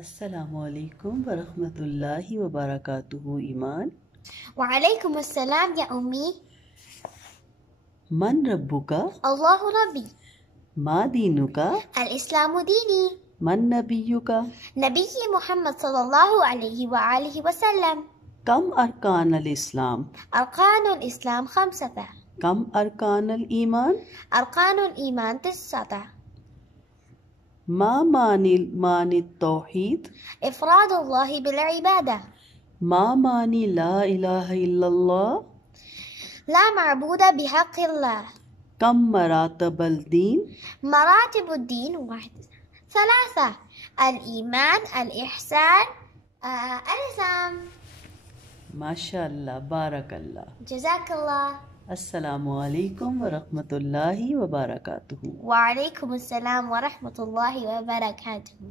السلام علیکم ورحمۃ اللہ وبرکاتہ ایمان. وعلیکم السلام یا امی. من ربک؟ اللہ ربی. ما دینک؟ الاسلام دینی. من نبیک؟ نبی محمد صلی اللہ علیہ وآلہ وسلم. کم ارکان الاسلام؟ ارکان الاسلام خمسة. کم ارکان الایمان؟ ارکان الایمان 9. ما معنی التوحید؟ افراد اللہ بالعبادہ. ما معنی لا الہ الا اللہ؟ لا معبود بحق اللہ. کم مراتب الدین؟ مراتب الدین 3: الایمان، الاحسان، الاسلام. ماشاء اللہ، بارک اللہ. جزاک اللہ. السلام علیکم ورحمۃ اللہ وبرکاتہ. وعلیکم السلام ورحمۃ اللہ وبرکاتہ.